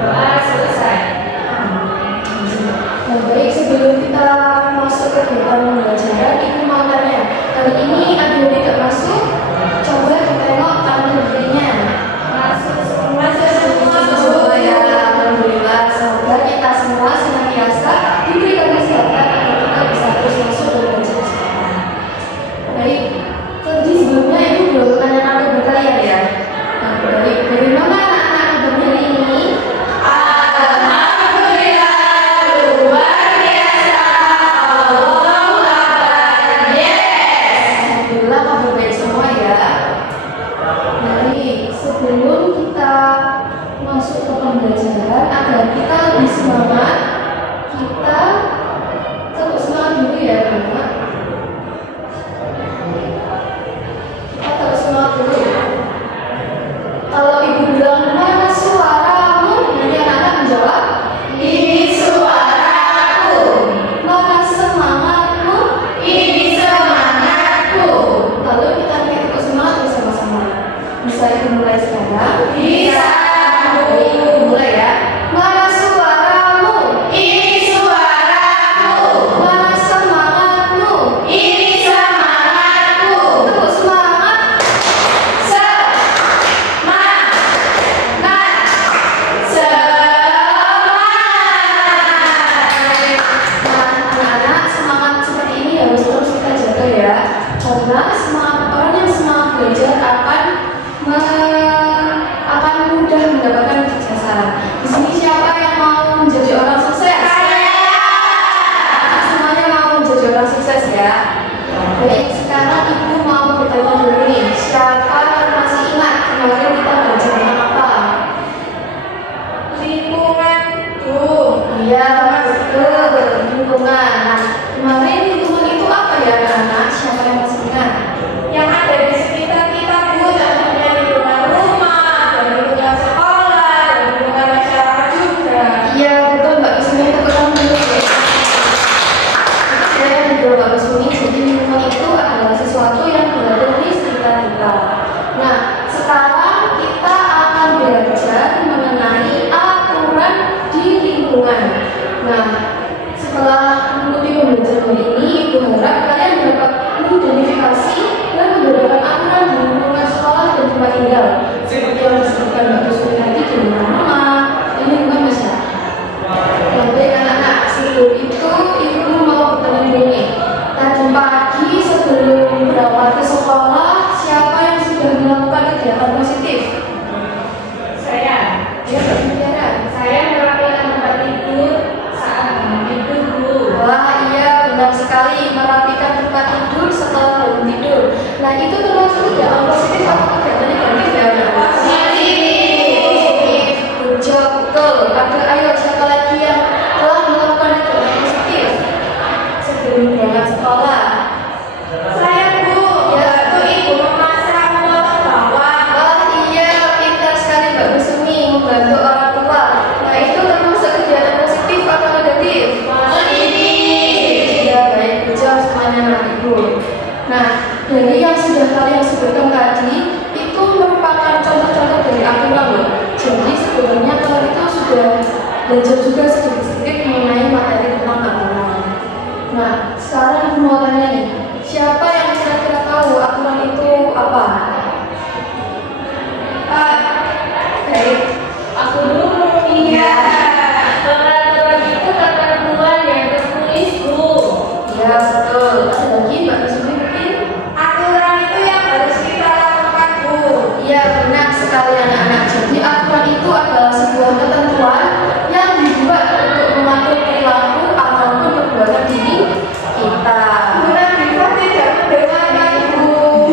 Doa selesai. Nah, baik, sebelum kita masuk ke kegiatan pembelajaran, Ibu mau tanya, kali ini ada yang tidak masuk? Coba ditengok kanan kirinya. Masuk semua. Semua ya, alhamdulillah. Semoga kita semua senantiasa diberikan kesehatan agar kita bisa terus masuk dan belajar sekolah. Baik, tadi sebelumnya Ibu belum menanyakan kepada kalian ya. Nah, bagaimana anak-anak kabarnya hari ini? Alhamdulillah luar biasa. Allahu Akbar. Yes. Alhamdulillah kabar baik semua ya. Baik, sebelum kita masuk ke pembelajaran agar kita lebih semangat, kita tetap semangat dulu ya anak. Kita tetap semangat dulu. Kalau Ibu bilang mana suaramu, nanti anak-anak menjawab Ini suaraku. mana semangatmu. Ini semangatku. Lalu kita tetap semangat bersama-sama. Bisa Ibu mulai sekarang? Bisa. Baik, Ibu mulai ya. Mana suaramu? Ini suaraku. Mana semangatmu? Ini semangatku. Terus semangat. Semangat. Nah, anak-anak, semangat seperti ini harus terus kita jaga ya. Karena orang yang semangat belajar akan mudah mendapatkan kesuksesan. Di sini siapa yang mau menjadi orang sukses? Semuanya mau menjadi orang sukses ya. Baik, sekarang Ibu mau bertanya dulu nih. Siapa yang masih ingat kemarin kita belajar tentang apa? Lingkunganku. Iya, betul, lingkungan. Nah, kemarin lingkungan itu apa ya anak-anak? Siapa yang masih ingat? Yang ada di sekitar kita, Bu, contohnya lingkungan rumah, dan lingkungan sekolah, dan lingkungan masyarakat juga. Iya, betul Mbak Kusumi, tepuk tangan dulu ya. Saya juga Mbak Kusumi, jadi lingkungan itu adalah sesuatu yang berada di sekitar kita. Nah, sekarang kita akan belajar mengenai aturan di lingkungan. Nah, setelah mengikuti pembelajaran hari ini, Ibu harap kalian dapat mengidentifikasi dan membedakan aturan di lingkungan sekolah dan tempat tinggal. Seperti yang disebutkan Mbak Kusumi tadi, di lingkungan rumah, dan lingkungan masyarakat. Baik anak-anak, sebelum itu Ibu mau bertanya dulu nih. Tadi pagi sebelum berangkat ke sekolah, siapa yang sudah melakukan kegiatan positif? Saya Ya, saya merapikan tempat tidur saat bangun tidur, Bu. wah iya benar sekali, merapikan tempat tidur setelah bangun tidur. Nah itu termasuk kegiatan positif atau kegiatan negatif ya? Positif. Good job, betul. Ayo siapa lagi yang telah melakukan kegiatan positif sebelum berangkat sekolah? Saya, Bu, yaitu ibu memasak memotong bawang. Wah iya, pintar sekali Mbak Kusumi membantu orang tua. Nah itu termasuk kegiatan positif atau negatif? Positif. Ya baik, jawab semuanya anak ibu. Nah dari yang sudah kalian sebutkan tadi itu merupakan contoh-contoh dari aturan loh. Jadi sebenarnya kalian itu sudah belajar juga sedikit-sedikit mengenai materi tentang aturan. Nah sekarang aku mau tanya nih, siapa yang kira-kira tahu aturan itu apa? Baik, Aku dulu. Iya. Peraturan itu ketentuan yang tertulis, Bu. ya betul. Ada lagi Mbak Kusumi mungkin? Aturan itu yang harus kita lakukan, Bu. Iya benar sekali anak-anak. Jadi aturan itu adalah sebuah ketentuan yang dibuat untuk mengatur perilaku ataupun perbuatan diri kita. Bu Nadifa tidak mendengarkan, Bu.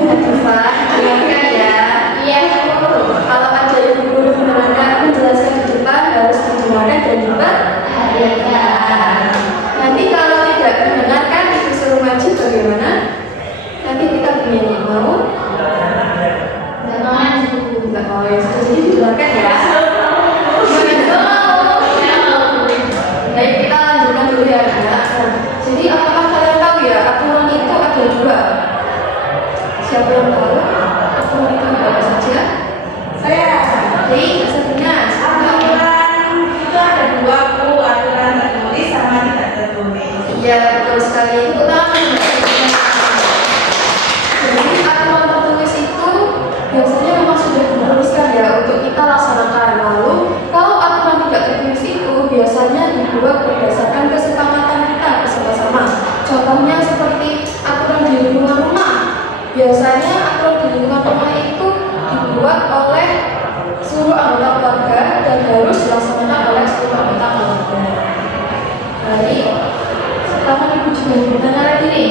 Nadifa, dengarkan ya. Iya, Bu. Kalau ada yang guru mendengarkan menjelaskan di depan harus didengarkan dan diperhatikan. Nanti kalau tidak mendengarkan itu suruh maju bagaimana? Nanti kita bernyanyi mau? Nggak mau. Nggak mau ya. Jadi didengarkan ya. Baik, kita lanjutkan dulu ya anak. Jadi apakah kalian tahu ya aturan itu ada dua? Siapa yang tahu? Aturan itu apa saja? dibuat oleh seluruh anggota keluarga dan harus dilaksanakan oleh seluruh anggota keluarga. Baik, sekarang ibu juga bertanya lagi nih.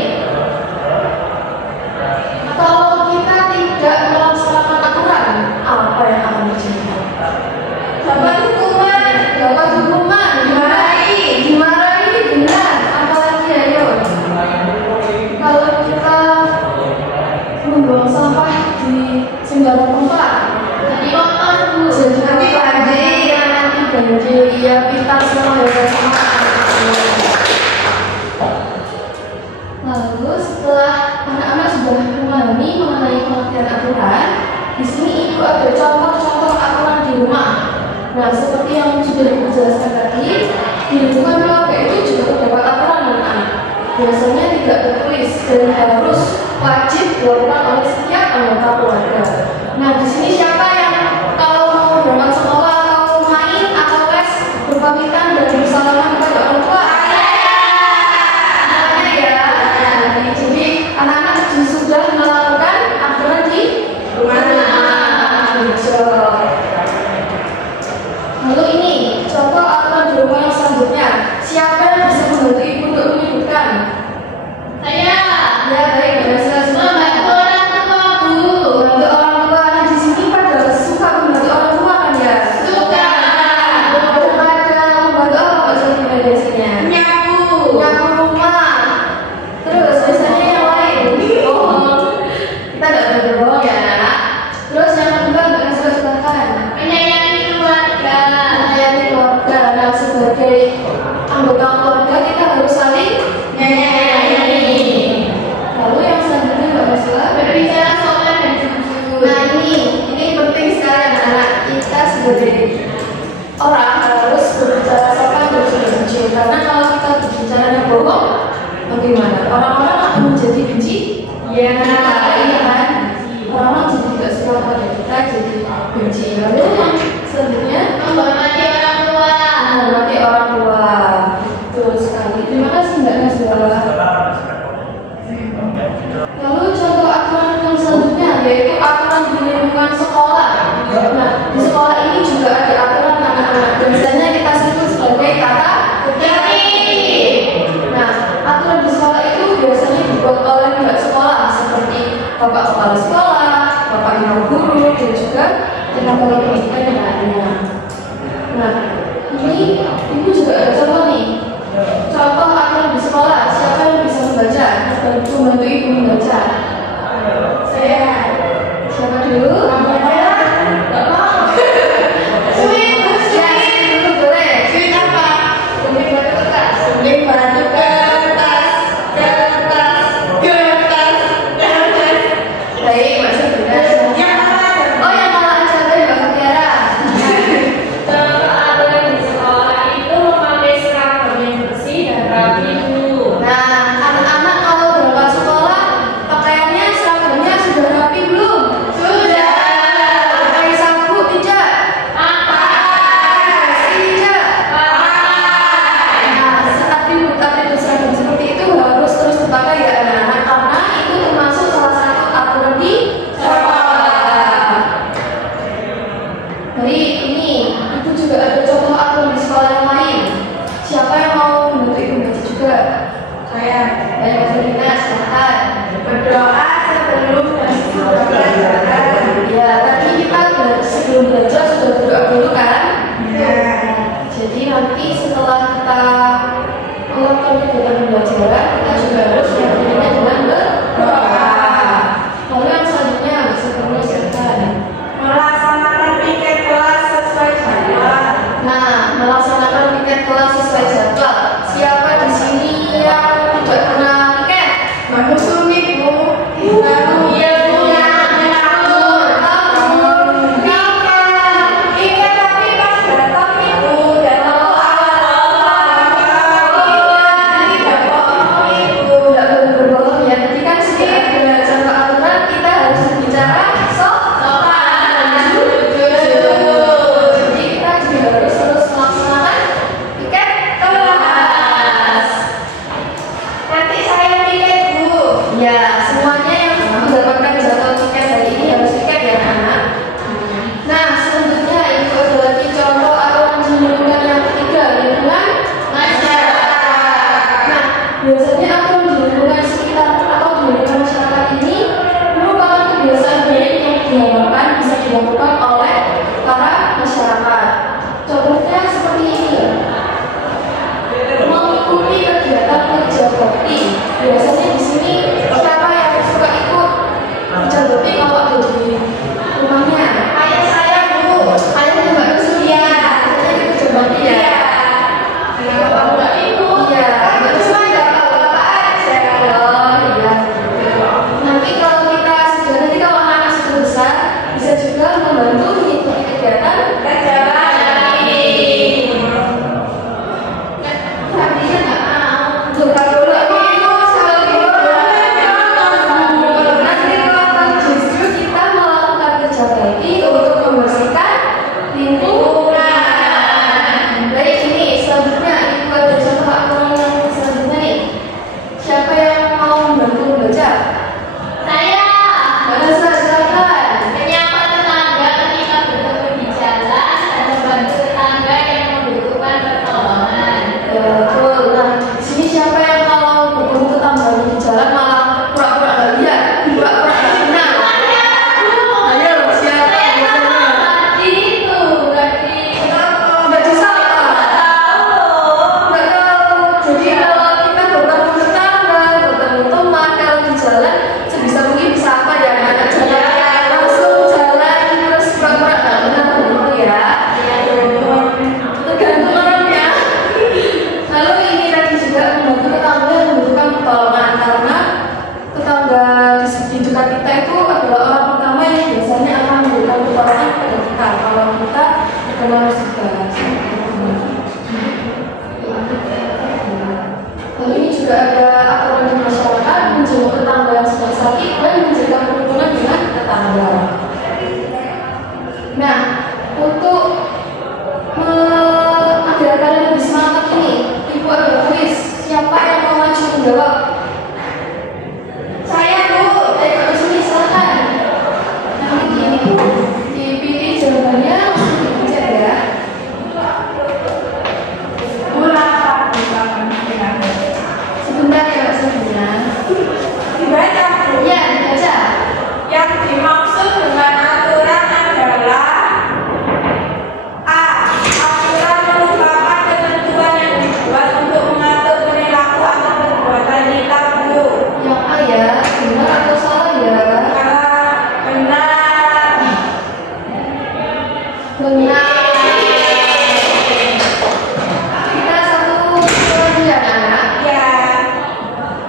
Kalau kita tidak melaksanakan aturan, apa yang akan terjadi? Dapat hukuman. Dapat hukuman, dimarahi, benar. Apalagi ayo. Kalau kita membuang sampah di sembarang tempat, Jadi kotor Bu. jadi banjir, nanti banjir, ya kita semua harus sama. Lalu setelah anak-anak sudah memahami mengenai pengertian aturan, di sini ibu ada contoh-contoh aturan di rumah. Nah, seperti yang sudah ibu jelaskan tadi, di lingkungan keluarga itu juga terdapat aturan anak-anak. Biasanya tidak tertulis dan harus wajib dilakukan oleh setiap anggota keluarga. Nah, di sini siapa yang kalau mau berangkat sekolah atau main atau les berpamitan dan bersalaman kepada orang tua? Jadi anak-anak sudah melakukan aturan di rumah. Lalu ini contoh aturan di rumah yang selanjutnya. Siapa yang bisa membantu ibu untuk menyebutkan? Saya. Ya baik, membantu orang tua Bu. membantu orang tua. Nah, di sini pada suka membantu orang tua kan ya? Suka. Daripada membantu apa maksudnya biasanya? Nyapu. Nyapu rumah. Terus biasanya yang lain. Kita tidak ada berbohong ya anak. Terus yang kedua nggak silakan. Menyayangi keluarga. Menyayangi keluarga. Nah, sebagai anggota keluarga kita harus saling Menyayangi. Lalu yang selanjutnya Mbak Nasila, Berbicara sopan dan jujur. nah ini penting sekali anak-anak. Kita sebagai orang harus berbicara sopan dan jujur. Karena kalau kita berbicara bohong, bagaimana? Orang-orang akan menjadi benci. Ya. Iya kan? Orang-orang jadi tidak suka pada kita, jadi benci. Lalu yang selanjutnya, Menghormati orang tua. menghormati orang tua. Betul sekali. Terima kasih Mbak Nasila. Lalu contoh aturan yang selanjutnya yaitu aturan di lingkungan sekolah. Nah, di sekolah ini juga ada aturan anak-anak. Biasanya kita sebut sebagai tata tertib. Nah, aturan di sekolah itu biasanya dibuat oleh pihak sekolah seperti bapak kepala sekolah, bapak ibu guru, dan juga tenaga pendidikan yang lainnya. Nah, ini ibu juga ada contoh nih. Contoh aturan di sekolah, siapa yang bisa membaca? Membantu ibu membaca. Saya. Siapa dulu? Nggak mau. Suwin, ya, dulu boleh. Sweet apa? Suwin batu kertas. Sulit batu kertas. Baik, maksud benar. Yang mana? Oh, yang malah aja dari Mbak Mutiara. Contoh aturan di sekolah itu memakai seragam yang bersih dan rapi Bu. Nah, anak-anak kalau berangkat sekolah, pakaiannya seragamnya sudah rapi belum? Sudah. contohnya seperti ini ya. Mengikuti kegiatan kerja bakti. Biasanya di sini siapa yang suka ikut kerja bakti kalau ada di rumahnya? Ayah saya, Bu. Ayahnya Mbak Nusul ya. Saya ikut kerja bakti ya. Kalau kamu nggak ikut, Iya, Mbak Nusul nggak apa-apa aja. Oh iya. Nanti kalau kita sudah nanti kalau anak sudah besar bisa juga membantu mengikuti kegiatan Kerja bakti. Habisnya nggak mau. juga dulu nanti kalau justru kita melakukan kerja bakti untuk membersihkan lingkungan. Baik, ini selanjutnya ibu ada contoh aturan yang selanjutnya nih. Siapa yang mau membantu membaca? Saya Bahasa silakan. menyapa tetangga ketika bertemu di jalan dan membantu tetangga yang membutuhkan pertolongan. Betul. Nah, di sini siapa yang kalau bertemu tetangganya di jalan malah pura-pura nggak lihat, pura-pura nggak kenal? Ayo, siapa yang biasanya? Itu berarti Nggak disapa. Nggak tahu. Jadi kalau kita bertemu tetangga, bertemu teman, kalau di jalan sebisa mungkin bisa apa ya? Nggak jalan langsung jalan terus pura-pura nggak kenal begitu ya. Tergantung orangnya. Lalu ini tadi juga membantu tetangga yang membutuhkan pertolongan karena tetangga di dekat kita itu adalah orang pertama yang biasanya akan memberikan pertolongan kepada kita kalau kita terkena musibah. Lalu ini juga ada aturan di masyarakat menjenguk tetangga yang sedang sakit dan menjaga kerukunan dengan tetangga. Nah, untuk agar kalian lebih semangat ini, ibu ada kuis. Siapa yang mau maju menjawab? saya, Bu. Ayo ke sini silakan. Nanti dipilih jawabannya langsung dibaca ya. Sebentar ya Mbak Sabrina. Dibaca, Bu. Ya, dibaca. Yang dimaksud dengan aturan adalah A. Aturan merupakan ketentuan yang dibuat untuk mengatur perilaku atau perbuatan kita, Bu. Yang A ya, benar atau salah ya? Benar. Benar. Kita satu lagi ya anak. Ya.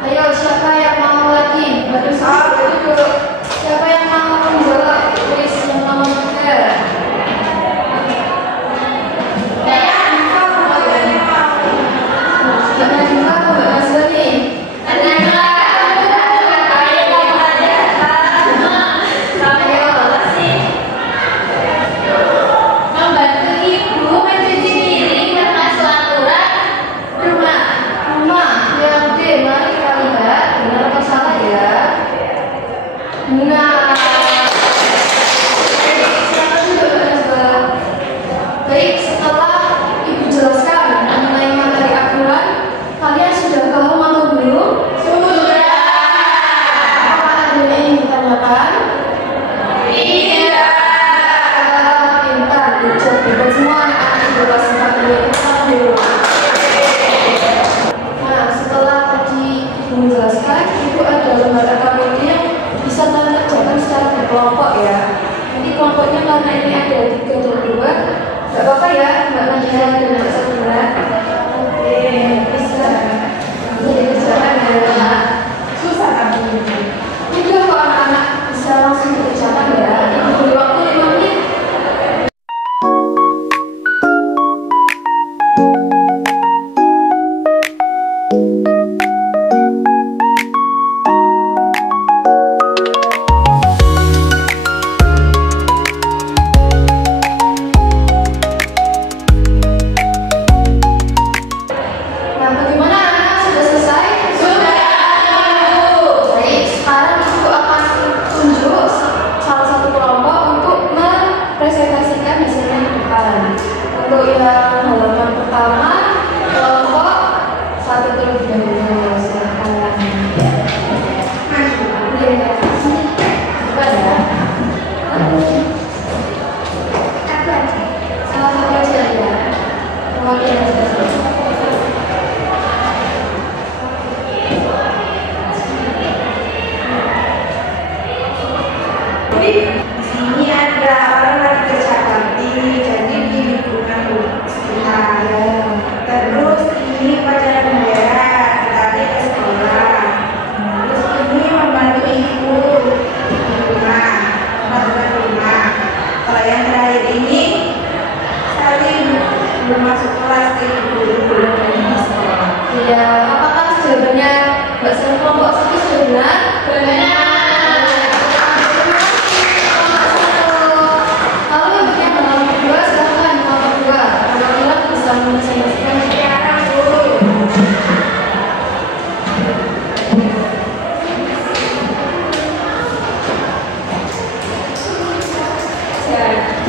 Ayo siapa yang mau lagi? Baru duduk. Siapa yang mau menjawab kuis yang nomor 3? Saya bisa membuatnya mau. Mbak Nadima atau Mbak Nazari? Ayo.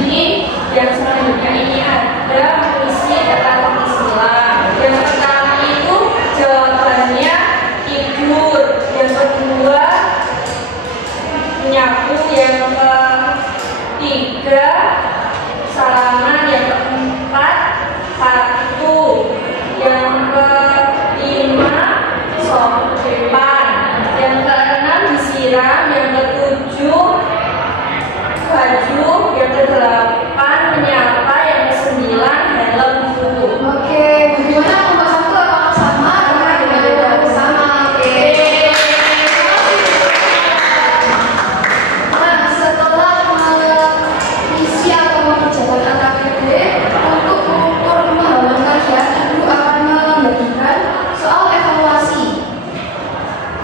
Jadi yang selanjutnya ini ada mengisi data istilah. Yang pertama itu jawabannya tidur, yang kedua menyapu, yang ketiga salaman, yang keempat satu, yang kelima sopan, yang keenam disiram, yang ketujuh baju, yang kedelapan menyapa, yang kesembilan helm dulu. Oke, bagaimana kelompok satu apakah sama dengan tidak sama? Oke. Nah, setelah mengisi atau mengerjakan AKTD untuk mengukur pemahaman kalian, ibu akan membagikan soal evaluasi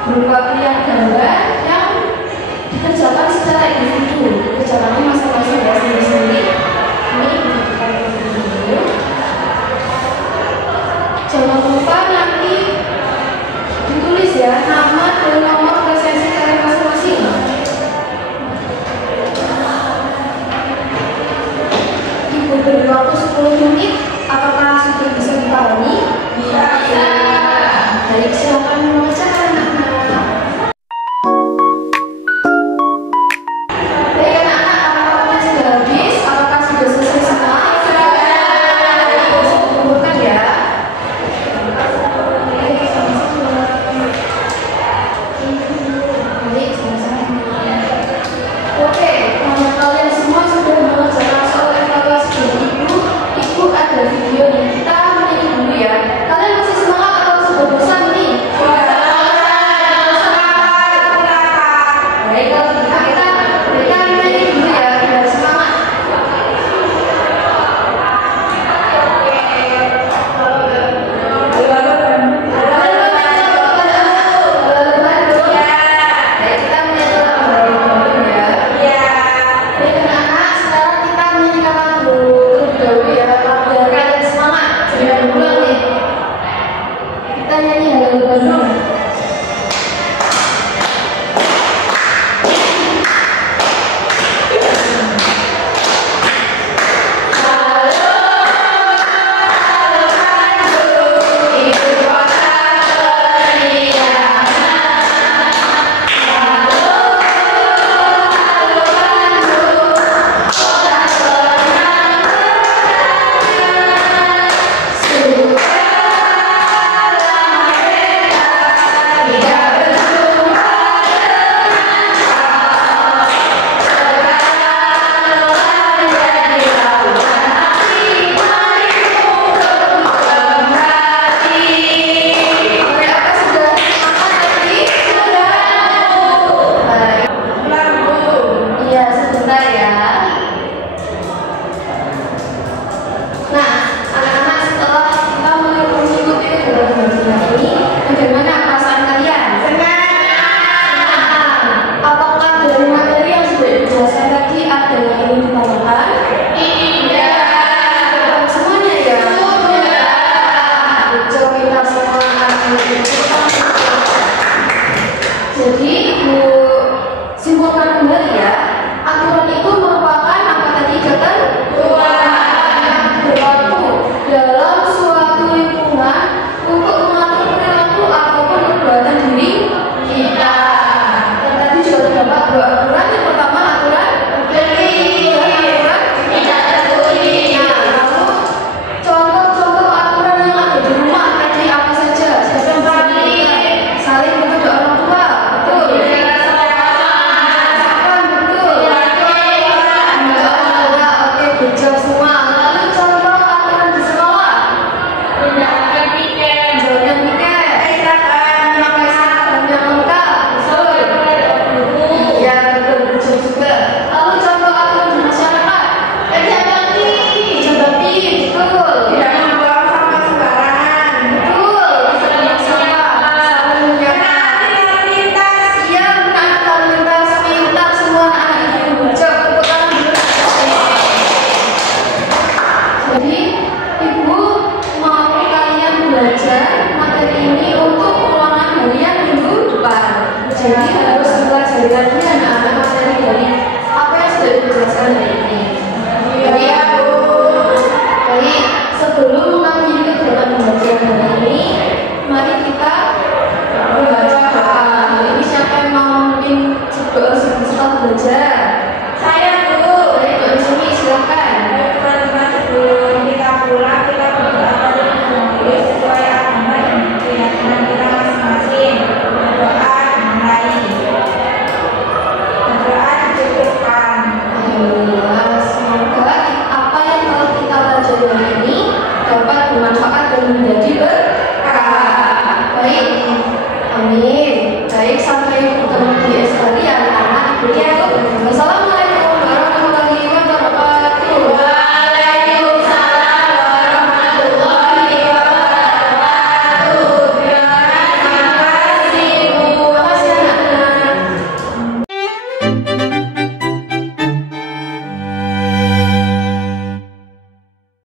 berupa pilihan gambar yang dikerjakan secara individu. Kerjakannya masing-masing ya, sendiri-sendiri. Ini dibutuhkan dulu. Jangan lupa nanti ditulis ya nama dan nomor presensi kalian masing-masing. Ibu beri waktu 10 menit. Apakah sudah bisa dipahami? Bisa. Baik, silakan membacakan anak-anak. Baik anak-anak, apakah waktunya sudah habis? Apakah sudah selesai semua? Sudah. Bisa dikumpulkan ya. Baik, sama-sama. Baik, sama-sama. Oke, karena kalian semua sudah mengerjakan soal evaluasi dari ibu ada video yang kita menyanyi dulu ya. Kalian masih semangat atau sudah bosan nih? Baik, kalau gitu kita menyanyi dulu ya, biar semangat. Baik, kita menyanyi dulu ya. Baik anak-anak, sekarang kita menyanyikan lagu terlebih dahulu ya. Lagu biar kalian semangat sebelum pulang nih. Kita nyanyi Halo Bandung. Oke, apa sudah semangat tadi? Sudah. Baik. Iya, sebentar ya. Nah, anak-anak, setelah kita mengikuti kegiatan ini, bagaimana perasaan kalian? Senang. Apakah dari materi yang sudah dijelaskan tadi ada yang ingin ditanyakan? Tidak. Semuanya ya? Sudah. Coba kita semua jadi ibu simpulkan kembali ya. Aturan itu merupakan apa tadi ketentuan berlaku dalam suatu lingkungan untuk mengatur perilaku ataupun perbuatan diri kita. Dan tadi juga terdapat dua aturan. Yang pertama aturan tertulis dan aturan tidak tertulis. Nah, lalu contoh-contoh aturan yang ada di rumah tadi apa saja? Siapa yang bisa menyebutkan? Saling kepada orang tua. Betul. Masakan. Betul. Oke, bijak semua. Lalu contoh aturan di sekolah. Menjalankan tiket. Memakai seragam yang lengkap. Betul. Iya, betul. Bijak juga. Lalu contoh aturan di masyarakat. Jaga pi. Betul. Tidak membuang sampah sembarangan. Betul. Tidak sampah. Saling menjaga. Iya, benar. Lalu lintas pintar semua anak-anak yang bijak. Tepuk tangan dulu. Jadi, ibu mau kalian belajar materi ini untuk ulangan harian minggu depan. Jadi harus dipelajari lagi anak-anak materi dari apa yang sudah dijelaskan hari ini. Baik, sampai